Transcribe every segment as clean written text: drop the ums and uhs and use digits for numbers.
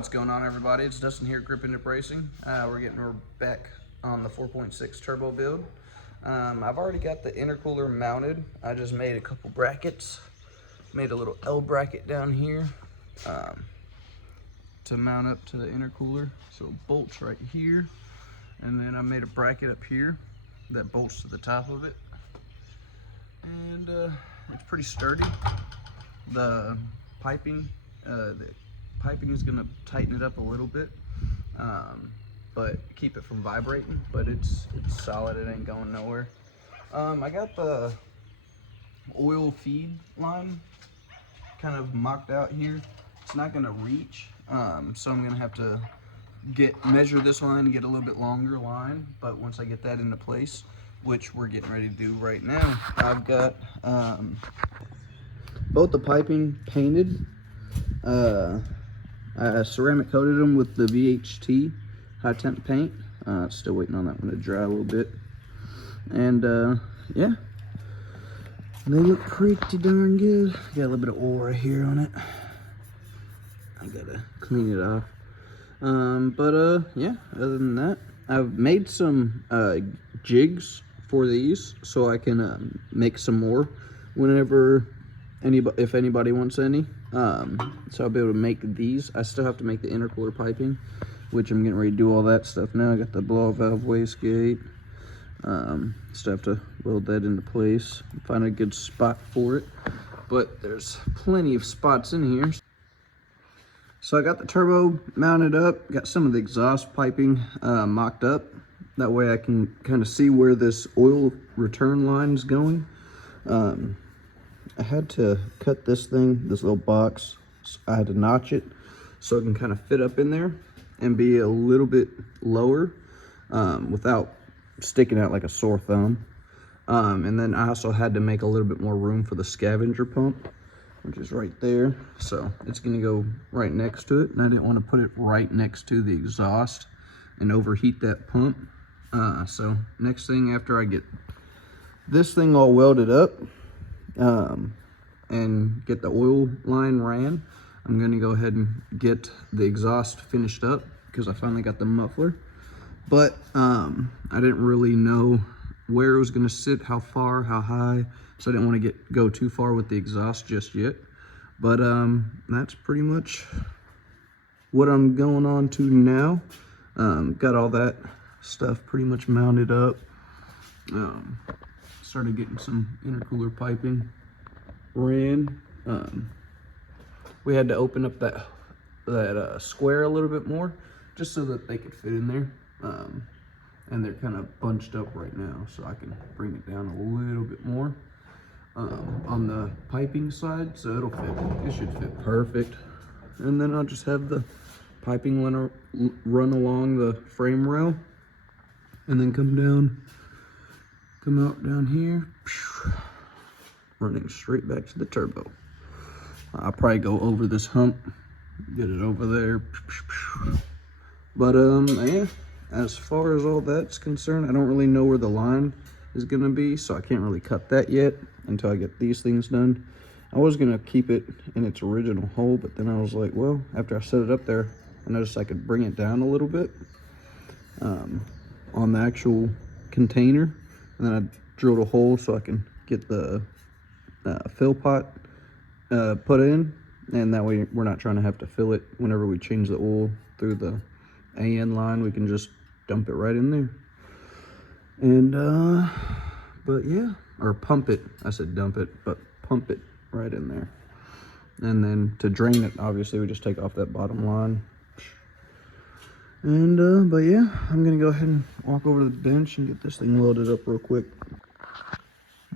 What's going on, everybody? It's Dustin here, Grip and Dip Racing. We're back on the 4.6 turbo build. I've already got the intercooler mounted. I just made a couple brackets. Made a little L bracket down here to mount up to the intercooler. So it bolts right here. And then I made a bracket up here that bolts to the top of it. And it's pretty sturdy. The piping is gonna tighten it up a little bit, but keep it from vibrating. But it's solid. It ain't going nowhere. I got the oil feed line kind of mocked out here. It's not gonna reach, so I'm gonna have to measure this line and get a little bit longer line. But once I get that into place, which we're getting ready to do right now, I've got both the piping painted. I ceramic coated them with the VHT high temp paint. Still waiting on that one to dry a little bit. And yeah, they look pretty darn good. Got a little bit of oil right here on it. I gotta clean it off. Yeah, other than that, I've made some jigs for these so I can make some more whenever if anybody wants any. So I'll be able to make these. I still have to make the intercooler piping, which I'm getting ready to do all that stuff now. I got the blow valve wastegate. Still have to weld that into place, find a good spot for it, but there's plenty of spots in here. So I got the turbo mounted up, got some of the exhaust piping mocked up. That way I can kind of see where this oil return line is going. I had to cut this little box. I had to notch it so it can kind of fit up in there and be a little bit lower without sticking out like a sore thumb. And then I also had to make a little bit more room for the scavenger pump, which is right there. So it's gonna go right next to it. And I didn't want to put it right next to the exhaust and overheat that pump. So next thing, after I get this thing all welded up, and get the oil line ran, I'm gonna go ahead and get the exhaust finished up because I finally got the muffler. But I didn't really know where it was gonna sit, how far, how high, so I didn't want to go too far with the exhaust just yet. But that's pretty much what I'm going on to now. Got all that stuff pretty much mounted up. Started getting some intercooler piping ran. We had to open up that square a little bit more just so that they could fit in there. And they're kind of bunched up right now, so I can bring it down a little bit more on the piping side, so it'll fit. It should fit perfect. And then I'll just have the piping run along the frame rail and then come out down here, running straight back to the turbo. I'll probably go over this hump, get it over there. But yeah, as far as all that's concerned, I don't really know where the line is gonna be, so I can't really cut that yet until I get these things done. I was gonna keep it in its original hole, but then I was like, well, after I set it up there, I noticed I could bring it down a little bit on the actual container. And then I drilled a hole so I can get the fill pot put in, and that way we're not trying to have to fill it whenever we change the oil through the AN line. We can just dump it right in there. And but yeah, or pump it. I said dump it, but pump it right in there. And then to drain it, obviously we just take off that bottom line. And but yeah, I'm gonna go ahead and walk over to the bench and get this thing welded up real quick.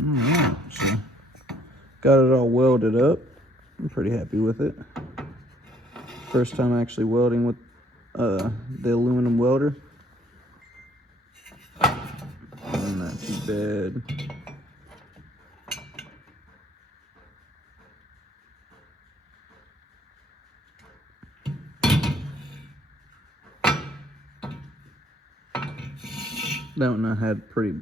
All right, so got it all welded up. I'm pretty happy with it. First time actually welding with the aluminum welder. Not too bad. That one I had pretty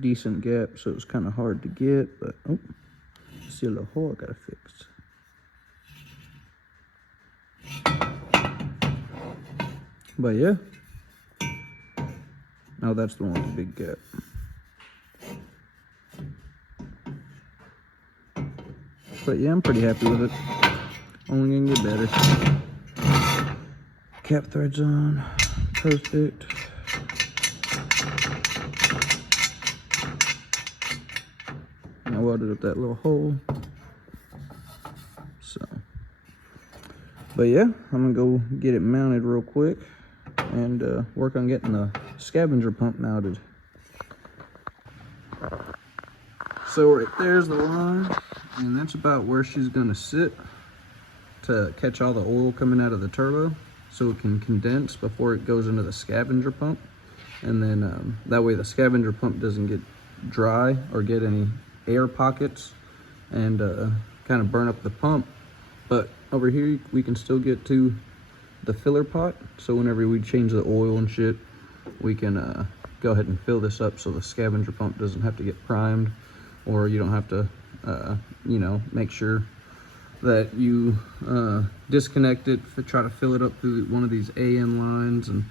decent gap, so it was kind of hard to get, but oh, see a little hole I gotta fix. But yeah. Oh, that's the one with the big gap. But yeah, I'm pretty happy with it. Only gonna get better. Cap threads on. Perfect. I welded up that little hole. So, but yeah, I'm gonna go get it mounted real quick and work on getting the scavenger pump mounted. So right there's the line, and that's about where she's gonna sit to catch all the oil coming out of the turbo so it can condense before it goes into the scavenger pump. And then that way the scavenger pump doesn't get dry or get any air pockets and kind of burn up the pump. But over here we can still get to the filler pot, so whenever we change the oil and shit, we can go ahead and fill this up so the scavenger pump doesn't have to get primed, or you don't have to you know, make sure that you disconnect it, try to fill it up through one of these AN lines, and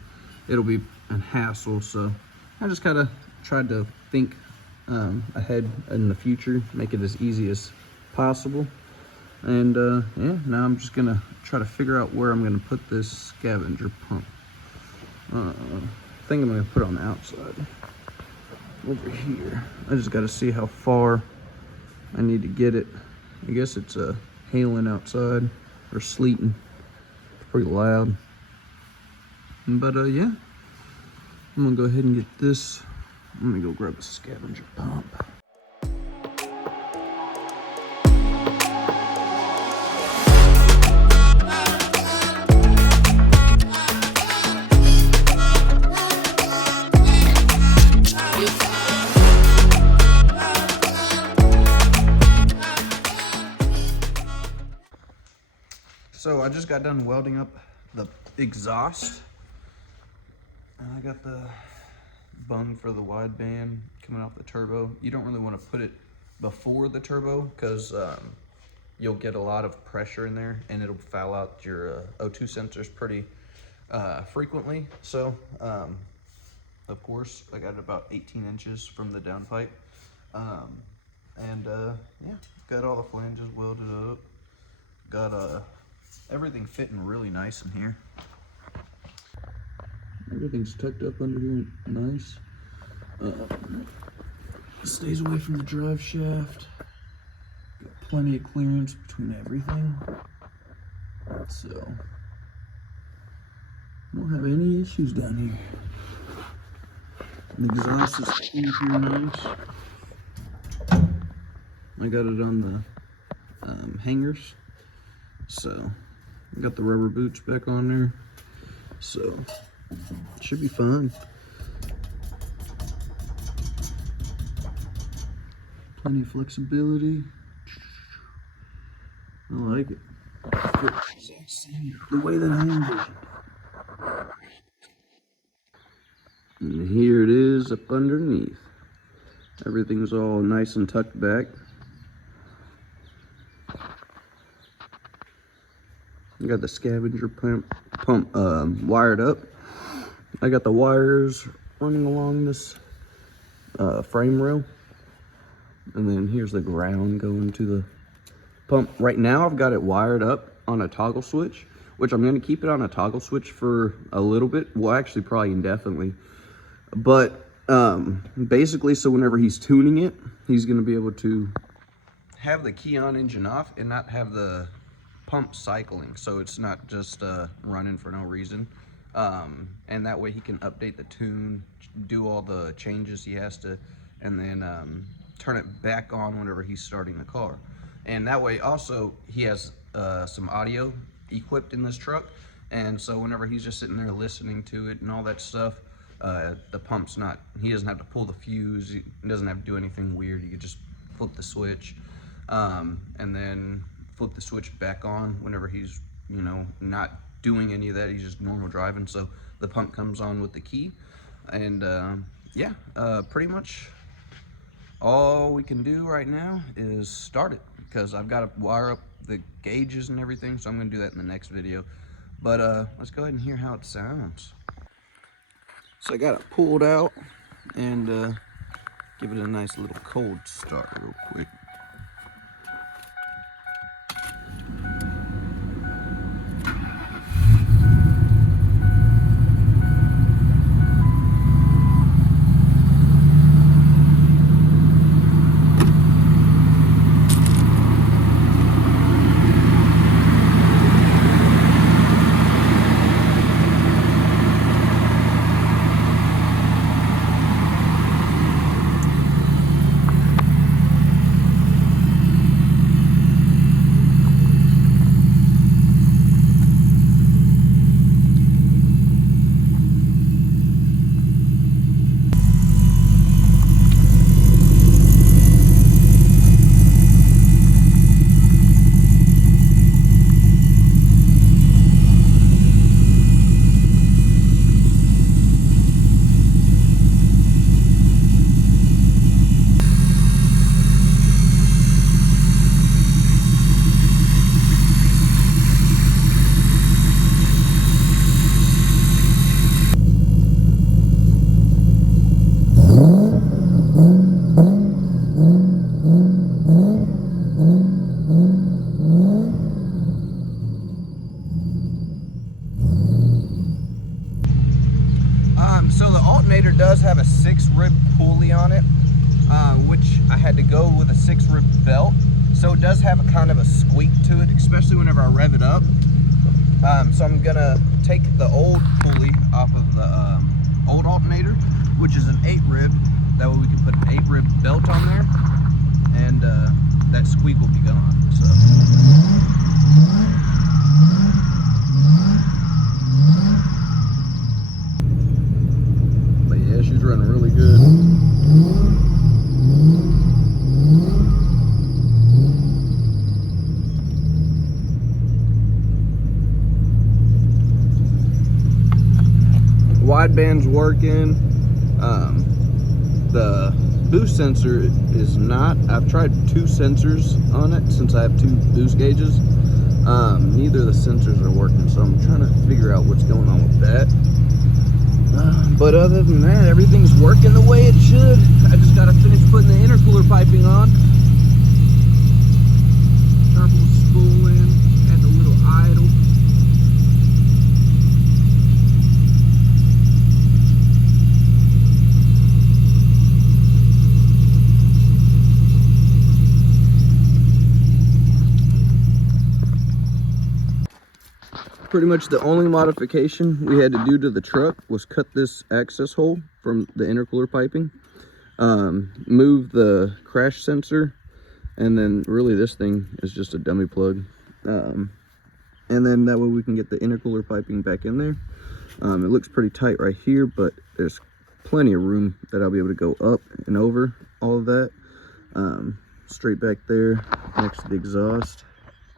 it'll be a hassle. So I just kind of tried to think ahead in the future, make it as easy as possible. And yeah, now I'm just gonna try to figure out where I'm gonna put this scavenger pump. I think I'm gonna put it on the outside over here. I just gotta see how far I need to get it. I guess it's hailing outside or sleeting. It's pretty loud. But yeah, I'm gonna go ahead and get this. I'm gonna go grab a scavenger pump. So I just got done welding up the exhaust. And I got the bung for the wideband coming off the turbo. You don't really want to put it before the turbo because you'll get a lot of pressure in there and it'll foul out your O2 sensors pretty frequently. So of course I got it about 18 inches from the downpipe. Yeah, got all the flanges welded up. Got everything fitting really nice in here. Everything's tucked up under here nice. Stays away from the drive shaft. Got plenty of clearance between everything. So, won't have any issues down here. The exhaust is in here nice. I got it on the hangers. So, I got the rubber boots back on there. So, it should be fun. Plenty of flexibility. I like it. The way that I envisioned. And here it is up underneath. Everything's all nice and tucked back. I got the scavenger pump wired up. I got the wires running along this frame rail. And then here's the ground going to the pump. Right now I've got it wired up on a toggle switch, which I'm going to keep it on a toggle switch for a little bit. Well, actually probably indefinitely. But basically, so whenever he's tuning it, he's going to be able to have the key on, engine off, and not have the pump cycling. So it's not just running for no reason. And that way he can update the tune, do all the changes he has to, and then turn it back on whenever he's starting the car. And that way also he has some audio equipped in this truck, and so whenever he's just sitting there listening to it and all that stuff, the pump's not, he doesn't have to pull the fuse, he doesn't have to do anything weird. He could just flip the switch and then flip the switch back on whenever he's, you know, not doing any of that. He's just normal driving. So the pump comes on with the key, and yeah, pretty much all we can do right now is start it, because I've got to wire up the gauges and everything, so I'm going to do that in the next video. But let's go ahead and hear how it sounds. So I got it pulled out and give it a nice little cold start real quick. So the alternator does have a 6-rib pulley on it, which I had to go with a 6-rib belt. So it does have a kind of a squeak to it, especially whenever I rev it up. So I'm gonna take the old pulley off of the old alternator, which is an 8-rib. That way we can put an 8-rib belt on there, and that squeak will be gone. So. She's running really good. Wideband's working. The boost sensor is not. I've tried 2 sensors on it since I have 2 boost gauges. Neither of the sensors are working, so I'm trying to figure out what's going on with that. But other than that, everything's working the way it should. I just gotta finish putting the intercooler piping on. Turbo's spooling, had a little idle. Pretty much the only modification we had to do to the truck was cut this access hole from the intercooler piping, move the crash sensor, and then really this thing is just a dummy plug. And then that way we can get the intercooler piping back in there. It looks pretty tight right here, but there's plenty of room that I'll be able to go up and over all of that. Straight back there next to the exhaust.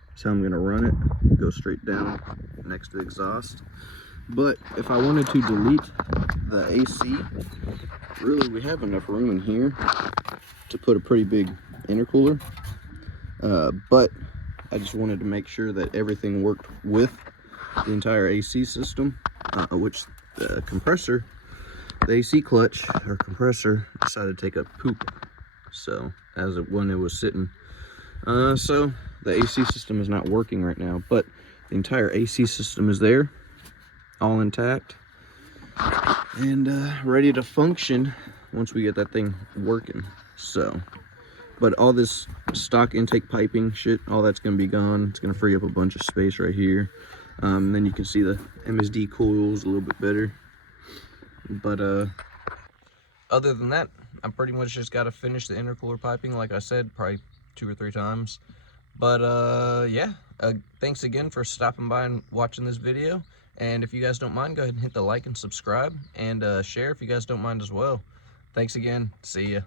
That's how I'm gonna run it. Go straight down next to the exhaust. But if I wanted to delete the AC, really we have enough room in here to put a pretty big intercooler. But I just wanted to make sure that everything worked with the entire AC system, which the compressor, the AC clutch or compressor decided to take a poop. So when it was sitting, so the AC system is not working right now, but the entire AC system is there, all intact, and ready to function once we get that thing working. So, but all this stock intake piping shit, all that's gonna be gone. It's gonna free up a bunch of space right here. Then you can see the MSD coils a little bit better. But other than that, I'm pretty much just gotta finish the intercooler piping, like I said, probably 2 or 3 times. But yeah, thanks again for stopping by and watching this video. And if you guys don't mind, go ahead and hit the like and subscribe, and share if you guys don't mind as well. Thanks again. See ya.